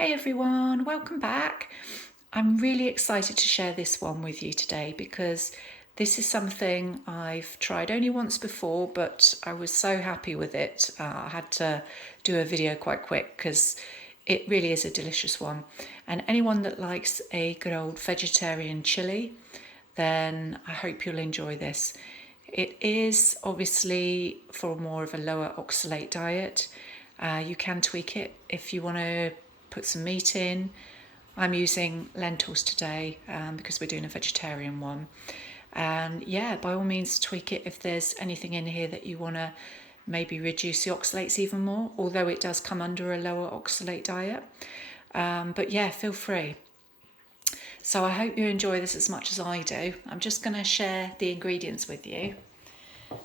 Hey everyone, welcome back. I'm really excited to share this one with you today because this is something I've tried only once before, but I was so happy with it. I had to do a video quite quick because it really is a delicious one. And anyone that likes a good old vegetarian chili, then I hope you'll enjoy this. It is obviously for more of a lower oxalate diet. You can tweak it if you want to put some meat in. I'm using lentils today because we're doing a vegetarian one. And yeah, by all means tweak it if there's anything in here that you want to maybe reduce the oxalates even more, although it does come under a lower oxalate diet. But yeah, feel free. So I hope you enjoy this as much as I do. I'm just going to share the ingredients with you.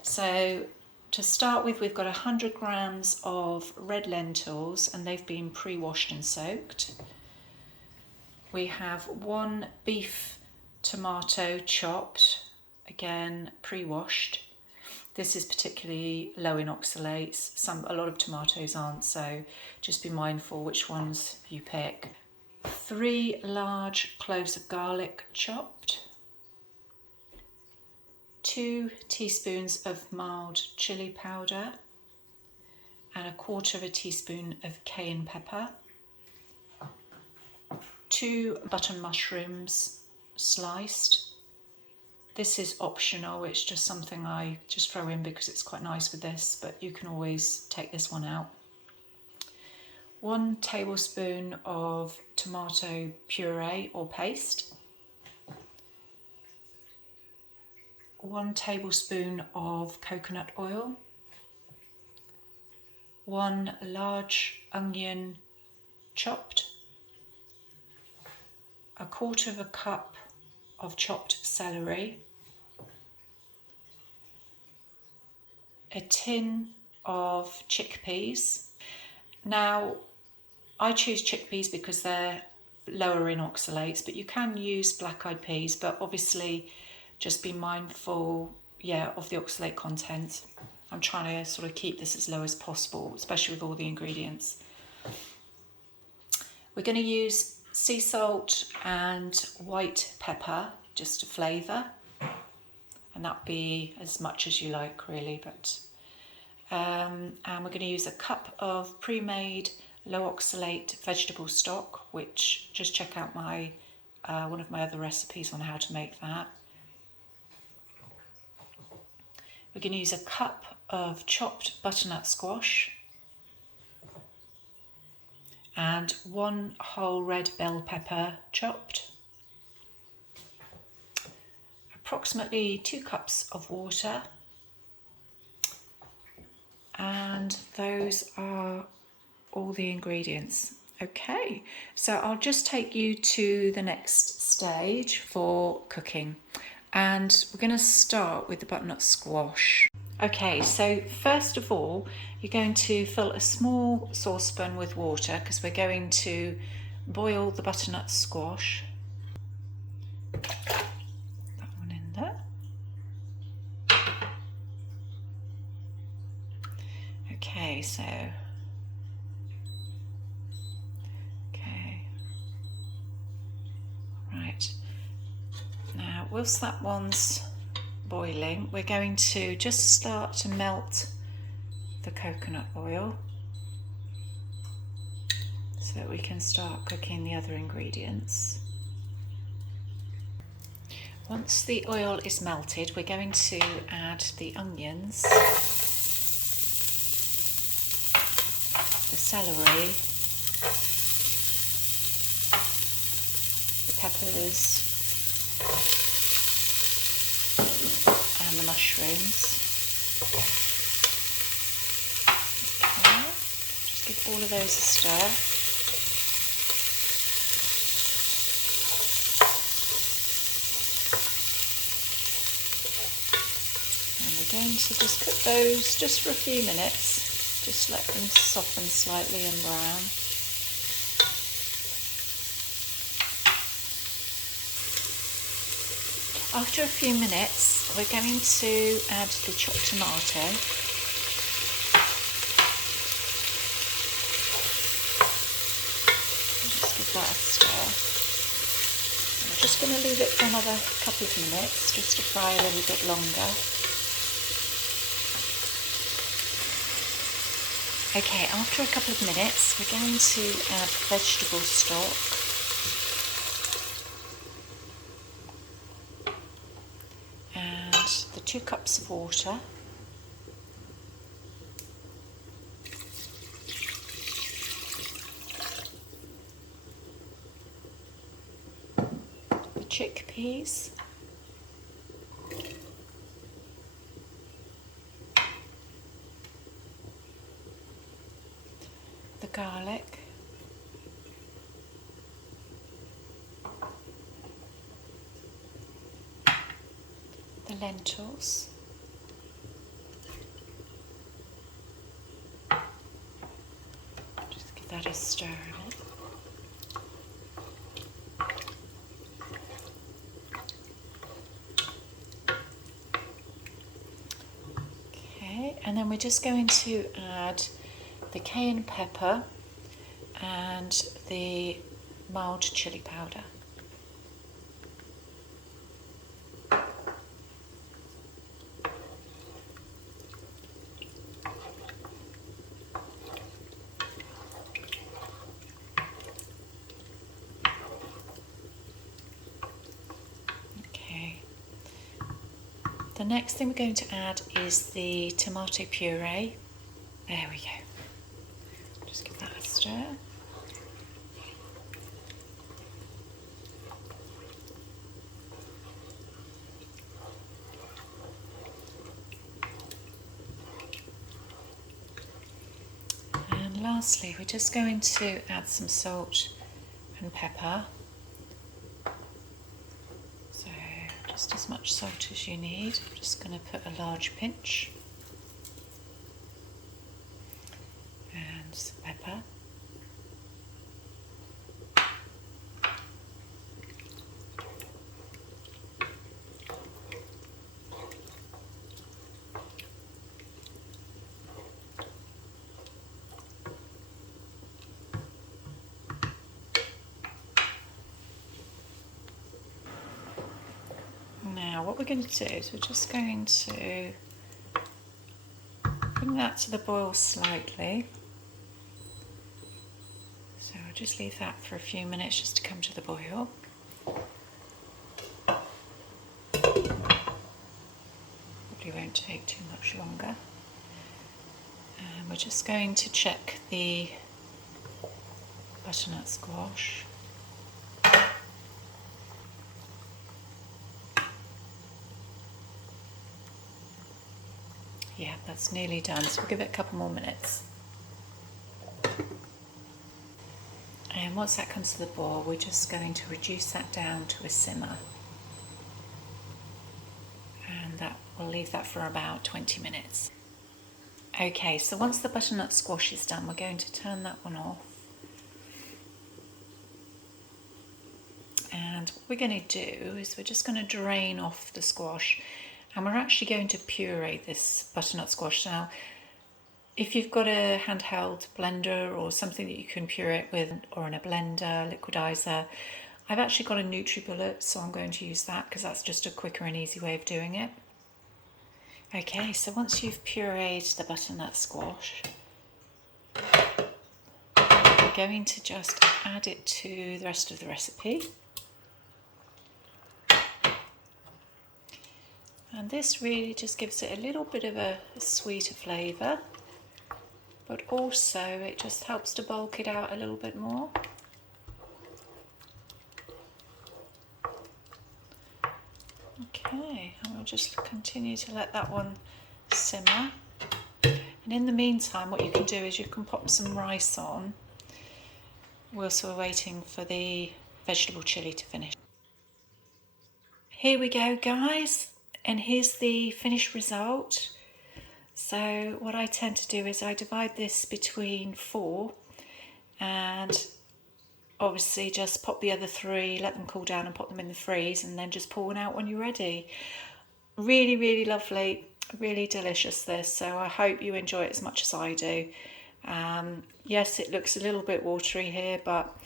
So to start with, we've got 100 grams of red lentils and they've been pre-washed and soaked. We have 1 beef tomato chopped, again pre-washed. This is particularly low in oxalates. A lot of tomatoes aren't, so just be mindful which ones you pick. 3 large cloves of garlic chopped. 2 teaspoons of mild chili powder and 1/4 teaspoon of cayenne pepper, 2 button mushrooms sliced. This is optional, it's just something I just throw in because it's quite nice with this, but you can always take this one out. 1 tablespoon of tomato puree or paste. 1 tablespoon of coconut oil, 1 large onion chopped, 1/4 cup of chopped celery, a tin of chickpeas. Now, I choose chickpeas because they're lower in oxalates, but you can use black-eyed peas, but obviously just be mindful, of the oxalate content. I'm trying to sort of keep this as low as possible, especially with all the ingredients. We're going to use sea salt and white pepper just to flavour, and that'll be as much as you like really. But and we're going to use 1 cup of pre-made low oxalate vegetable stock, which just check out my one of my other recipes on how to make that. We're going to use 1 cup of chopped butternut squash and 1 whole red bell pepper chopped, approximately 2 cups of water, and those are all the ingredients. Okay, so I'll just take you to the next stage for cooking. And we're going to start with the butternut squash. Okay, so first of all, you're going to fill a small saucepan with water because we're going to boil the butternut squash. That one in there. Okay, so right. Now, whilst that one's boiling, we're going to just start to melt the coconut oil so that we can start cooking the other ingredients. Once the oil is melted, we're going to add the onions, the celery, the peppers, and the mushrooms. Okay, just give all of those a stir. And we're going to just cook those just for a few minutes, just let them soften slightly and brown. After a few minutes, we're going to add the chopped tomato. that a stir. And we're just going to leave it for another couple of minutes just to fry a little bit longer. Okay, after a couple of minutes, we're going to add vegetable stock. And the 2 cups of water. The chickpeas. The garlic, the lentils, just give that a stir in. Okay, and then we're just going to add the cayenne pepper and the mild chili powder. Okay. The next thing we're going to add is the tomato puree. There we go. Just give that a stir. And lastly, we're just going to add some salt and pepper. So just as much salt as you need. I'm just going to put a large pinch. And some pepper. Now what we're going to do is we're just going to bring that to the boil slightly. So I'll just leave that for a few minutes just to come to the boil. Probably won't take too much longer. And we're just going to check the butternut squash. Yeah, that's nearly done, so we'll give it a couple more minutes. And once that comes to the boil, we're just going to reduce that down to a simmer. And that we'll leave that for about 20 minutes. Okay, so once the butternut squash is done, we're going to turn that one off. And what we're going to do is we're just going to drain off the squash. And we're actually going to puree this butternut squash. Now, if you've got a handheld blender or something that you can puree it with, or in a blender, liquidizer, I've actually got a NutriBullet, so I'm going to use that because that's just a quicker and easy way of doing it. Okay, so once you've pureed the butternut squash, we're going to just add it to the rest of the recipe. And this really just gives it a little bit of a sweeter flavour, but also it just helps to bulk it out a little bit more. Okay, and we'll just continue to let that one simmer. And in the meantime, what you can do is you can pop some rice on whilst we're waiting for the vegetable chilli to finish. Here we go, guys. And here's the finished result. So what I tend to do is I divide this between 4 and obviously just pop the other 3, let them cool down and pop them in the freeze, and then just pull one out when you're ready. Really, really lovely, really delicious this. So I hope you enjoy it as much as I do. Yes, it looks a little bit watery here, but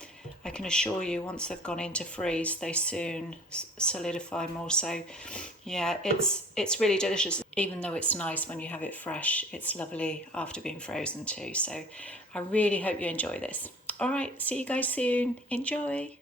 I can assure you once they've gone into freeze, they soon solidify more. So yeah, it's really delicious. Even though it's nice when you have it fresh, it's lovely after being frozen too. So I really hope you enjoy this. All right, see you guys soon. Enjoy.